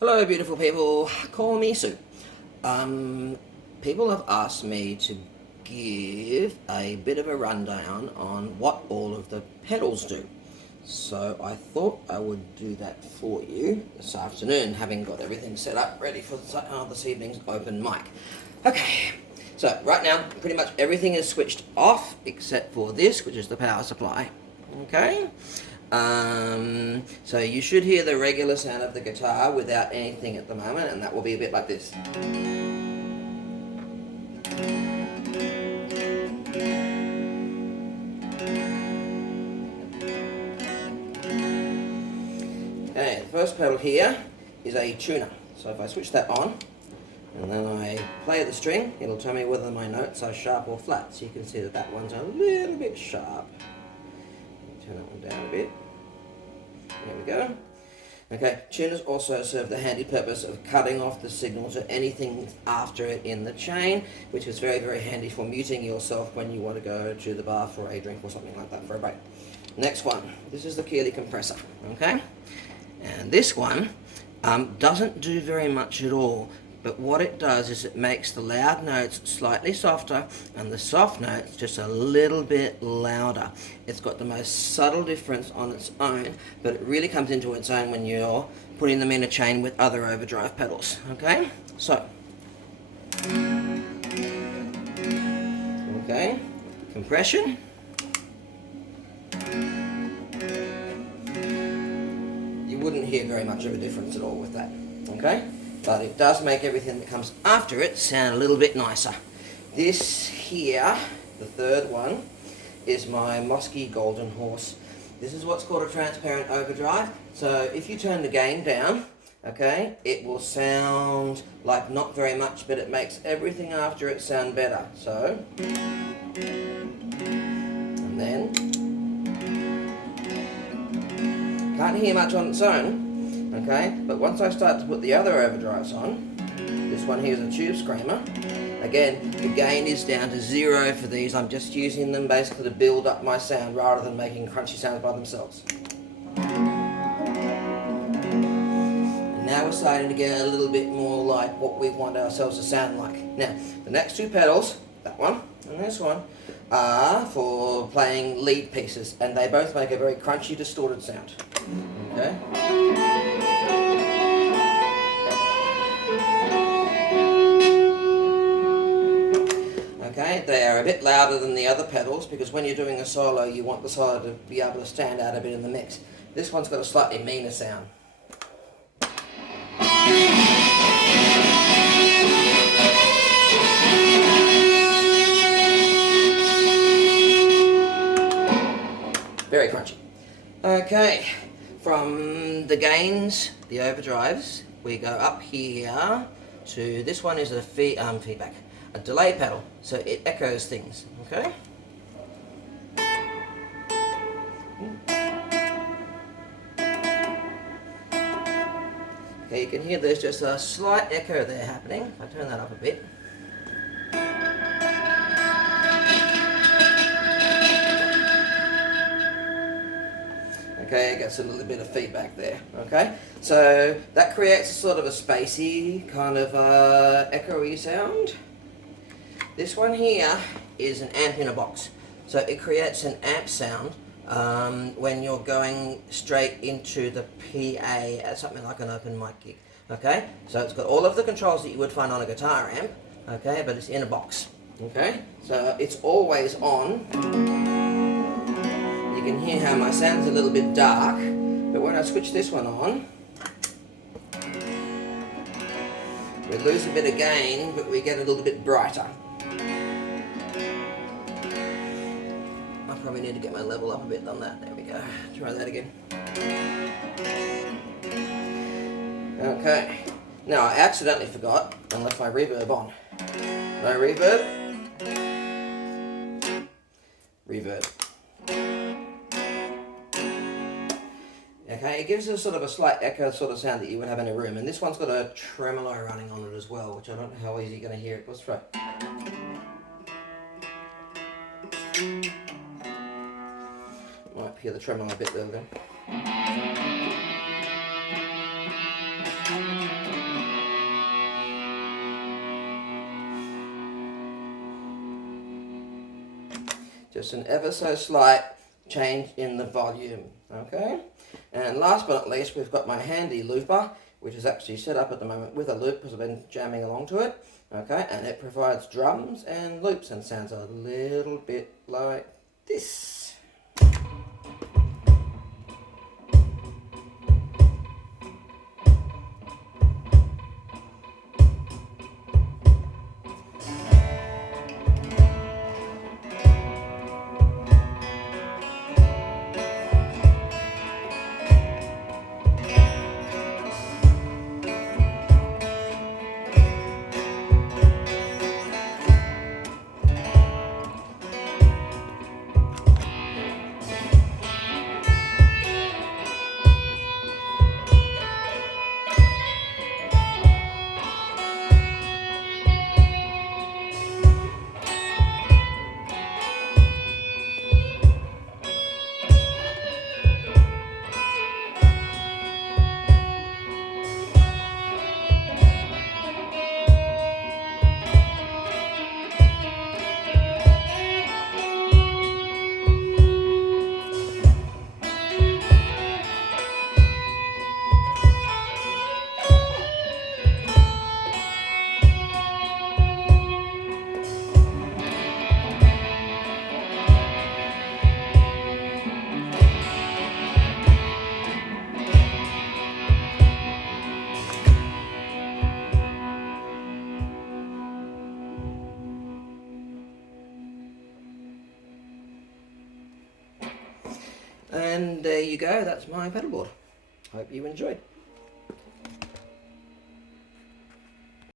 Hello beautiful people, call me Sue. People have asked me to give a bit of a rundown on what all of the pedals do. So I thought I would do that for you this afternoon, having got everything set up ready for this evening's open mic. Okay, so right now pretty much everything is switched off except for this, which is the power supply. Okay, so you should hear the regular sound of the guitar without anything at the moment, and that will be a bit like this. Okay, the first pedal here is a tuner. So if I switch that on, and then I play the string, it'll tell me whether my notes are sharp or flat. So you can see that that one's a little bit sharp. Turn that one down a bit. There we go. Okay, tuners also serve the handy purpose of cutting off the signal to anything after it in the chain, which is very, very handy for muting yourself when you want to go to the bar for a drink or something like that for a break. Next one, this is the Keeley compressor, okay? And this one doesn't do very much at all. But what it does is it makes the loud notes slightly softer and the soft notes just a little bit louder. It's got the most subtle difference on its own, but it really comes into its own when you're putting them in a chain with other overdrive pedals. Okay, so okay, compression. You wouldn't hear very much of a difference at all with that. Okay. But it does make everything that comes after it sound a little bit nicer. This here, the third one, is my Mosky Golden Horse. This is what's called a transparent overdrive. So if you turn the gain down, okay, it will sound like not very much, but it makes everything after it sound better. So, and then, can't hear much on its own. Okay, but once I start to put the other overdrives on, this one here is a tube screamer. Again, the gain is down to 0 for these. I'm just using them basically to build up my sound rather than making crunchy sounds by themselves. And now we're starting to get a little bit more like what we want ourselves to sound like. Now, the next two pedals, that one and this one, are for playing lead pieces, and they both make a very crunchy, distorted sound. Okay. Okay, they are a bit louder than the other pedals because when you're doing a solo, you want the solo to be able to stand out a bit in the mix. This one's got a slightly meaner sound. Very crunchy. Okay, from the gains, the overdrives, we go up here to, this one is a feedback, a delay pedal, so it echoes things, okay? Okay, you can hear there's just a slight echo there happening. If I turn that up a bit. Okay, it gets a little bit of feedback there, okay? So that creates a sort of a spacey kind of echoey sound. This one here is an amp in a box. So it creates an amp sound when you're going straight into the PA at something like an open mic gig, okay? So it's got all of the controls that you would find on a guitar amp, okay, but it's in a box, okay? So it's always on. You can hear how my sound's a little bit dark, but when I switch this one on, we lose a bit of gain, but we get a little bit brighter. I probably need to get my level up a bit on that. There we go. Try that again. Okay. Now I accidentally forgot and left my reverb on. No reverb. Reverb. Okay, it gives us sort of a slight echo sort of sound that you would have in a room, and this one's got a tremolo running on it as well, which I don't know how easy you're going to hear it. Let's try. Might hear the tremolo a bit there then. Just an ever so slight change in the volume, okay? And last but not least, we've got my handy looper, which is actually set up at the moment with a loop because I've been jamming along to it, okay? And it provides drums and loops and sounds a little bit like this. And there you go, that's my pedalboard. Hope you enjoyed.